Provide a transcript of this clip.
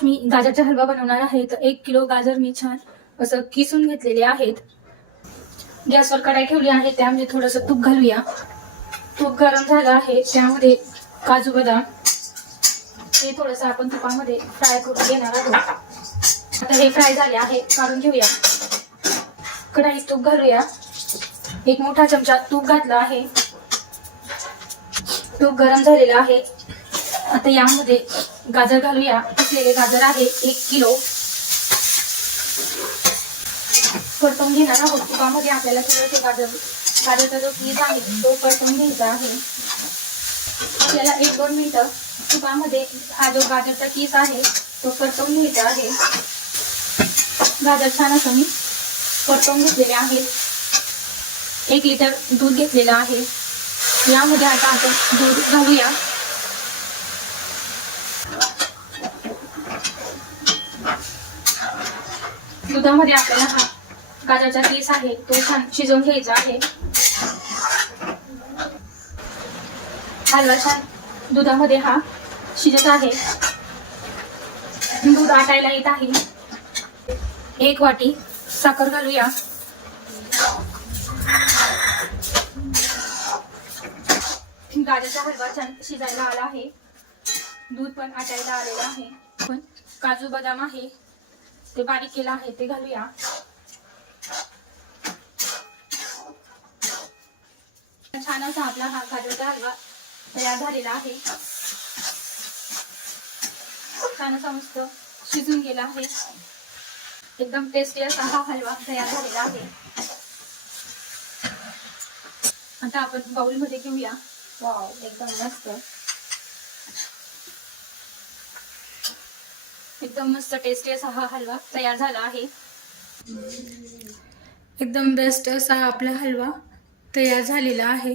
आज मी गाजरचा हलवा बनवणार आहे. तर 1 किलो गाजर मी छान असं किसून घेतलेले आहेत. गॅसवर कढाई ठेवली आहे, त्यामध्ये थोडंसं तूप घालूया. तूप गरम झालं आहे, त्यामध्ये काजू बदाम हे थोडंसं आपण तुपामध्ये फ्राय करून घेणार आहोत. आता हे फ्राय झाले आहे, काढून घेऊया. कढाईत तूप घालूया. 1 मोठा चमचा तूप घातला आहे. तूप गरम झालेलं आहे. आता यामध्ये गाजर घालूया. किसलेले गाजर आहे 1 किलो. परतवून घेणार आहोत तुपामध्ये. आपल्याला थोडंसं गाजरचा जो पीस आहे तो परतवून घ्यायचा आहे. आपल्याला 1-2 मिनिटं तुपामध्ये हा जो गाजरचा पीस आहे तो परतवून घ्यायचा आहे. गाजर छान असं मी परतवून घेतलेले आहे. 1 लिटर दूध घेतलेलं आहे. यामध्ये आता आपण दूध घालूया. दुधामध्ये आपल्याला हा गाजरचा पीस आहे तो छान शिजवून घ्यायचा आहे. हलवा छान दुधामध्ये हा शिजत आहे. दूध आटायला येत आहे. 1 वाटी साखर घालूया. गाजरचा हलवा छान शिजायला आला आहे. दूध पण आटायला आलेलं आहे. पण काजू बदाम आहे ते बारीक केलं आहे ते घालूया. छान असा आपला हा गाजरचा हलवा तयार झालेला आहे. छान असा मस्त शिजून गेला आहे. एकदम टेस्टी असा हा हलवा तयार झालेला आहे. आता आपण बाउल मध्ये घेऊया. वाव, एकदम मस्त, एकदम मस्त टेस्टी असा हा हलवा तयार झाला आहे. एकदम बेस्ट असा आपला हलवा तयार झालेला आहे.